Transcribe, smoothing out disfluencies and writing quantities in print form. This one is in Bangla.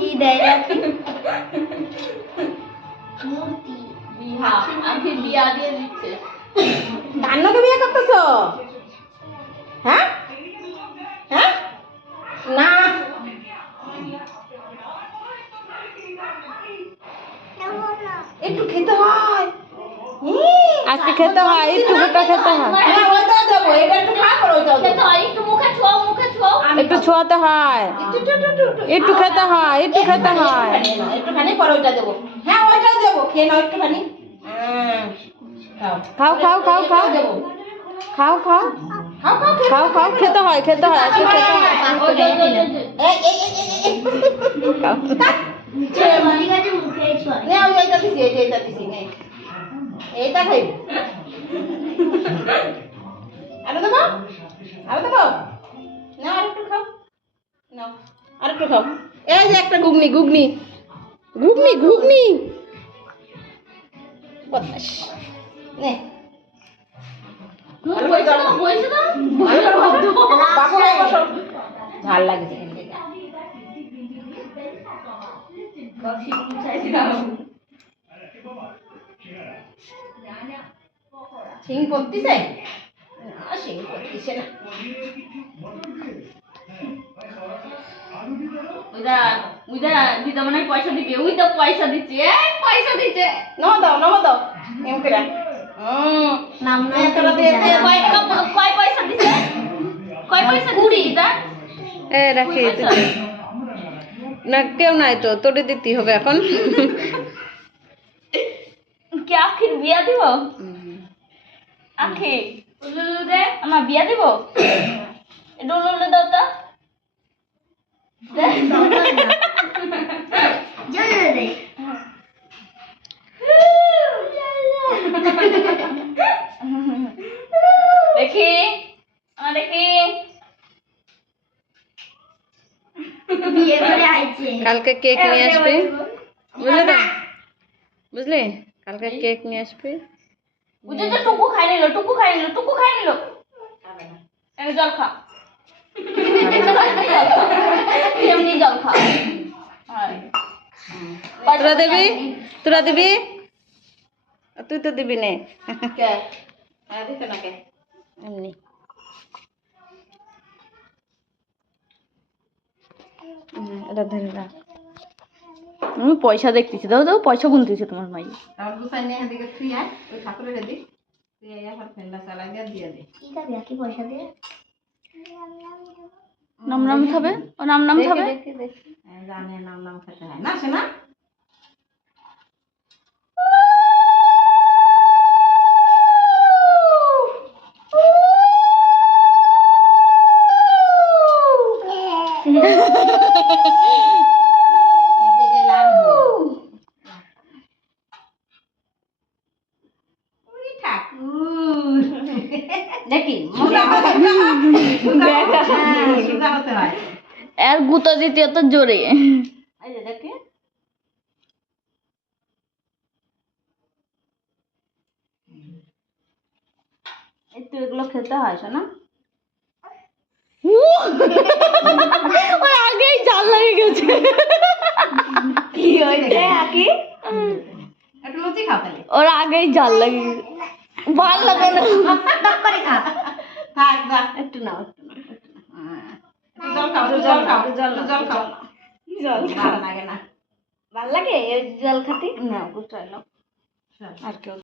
কি দেয় মূর্তি বিহা আজকে বিয়া দিয়ে দিচ্ছে। কান্নাকে বিয়ে করতেছো? হ্যাঁ হ্যাঁ না একটু খেতে হয়, আজকে খেতে হয়, একটুটা খেতে হয়, হ্যাঁ ওইটা দেবো, এটা একটু খা করো, ওইটা খেতে হয় একটু মুখে ছোঁয়াও, মুখে ছোঁয়াও। একটু ছোঁয়াতে হয়, একটু খেতে হয়, একটু খেতে হয়। একটুখানি পরে ওইটা দেবো। হ্যাঁ ওইটাও দেবো, খেয়ে নাও একটুখানি। খাও খাও খাও খাও দেবো, খাও খাও খাও খাও খাও খাও, খেতে হয়, খেতে হয়, আজকে খেতে হয়। ওই যে, ওই যে, ওই যে। এই এই এই এই খাও। ঠিক আছে মুখে ছোঁয়া। নে ওই এইটা দিছি, এইটা দিছি, নে এইটা খাইবি। আরো দেবো, আরো দেবো, না আর একটু খাও, নাও আর একটু খাও। এই যে একটা ঘুগনি ঘুগনি ঘুগনি ঘুগনি। বদমাস, নে মুখ বইছে না, বইছে না। বাবু ভাই বসো, ঝাল লাগছে কিন্তু এটা। বাক্সি চাইছিলাম। শিং পড়তিছে না, শিং পড়তিছে না। ওইটা দিদা মনে হয় পয়সা দিবে, ওই তো পয়সা দিচ্ছে, এই পয়সা দিচ্ছে। নমো দাও এম করে নাম এ করে দিয়ে কয় পয়সা দিছে? কয় পয়সা? 20 দিদা। এ রাখি না, কেউ নাই তো, তোরে দিতেই হবে এখন। কি আখির বিয়া দিব? আখি লুলু দে, আমার বিয়া দিব। লুলু দাও তো। দেখি দেখি বিয়ে করে আইছে। কালকে কেক নিয়ে আসবি, বুঝলি তো? বুঝলি, কালকে কেক নিয়ে আসবি। বুঝে তো টুকু খাই নিল, টুকু খাই নিল, টুকু খাই নিল। জল খা, এমনি জল খা। তোরা দিবি, তোরা দিবি, তুই তো দিবি নে। কে দিতে না কে এমনি এটা ধরে রাখ। আমি পয়সা দেখতেছি, দাও দাও, পয়সা গুনতেছি তোমার মাই। তারপর গুছাই নিয়ে এদিকে তুই আয়, ওই ঠাকুরের এদিক তুই আবার ফেন্ডা চালাই দিয়ে দে। কি খাবি? কি পয়সা দিয়ে? নাম নাম খাবে, ও নাম নাম খাবে। দেখি জানে নাম খেতে হয় না, শোনা এদিকে লাগবো। ওই ঠাকুর দেখি সোজা হতে হয়। এর গুঁতো দিতে এত জোরে। এই যে দেখি একটু এগুলো খেতে হয় শোনা। ওর আগেই জাল লেগে গেছে। কি হয়েছে আকি? একটু লুচি খাও তাহলে। ওর আগেই জাল লেগে গেছে। ভাল লাগে না। করে খা, থাক যা, একটু নাও একটু নাও একটু নাও। জল খাও, জল খাও, জল খাও, জল ভালো লাগে না? ভাল লাগে জল খেতে? না গুছাই নাও আর কেউ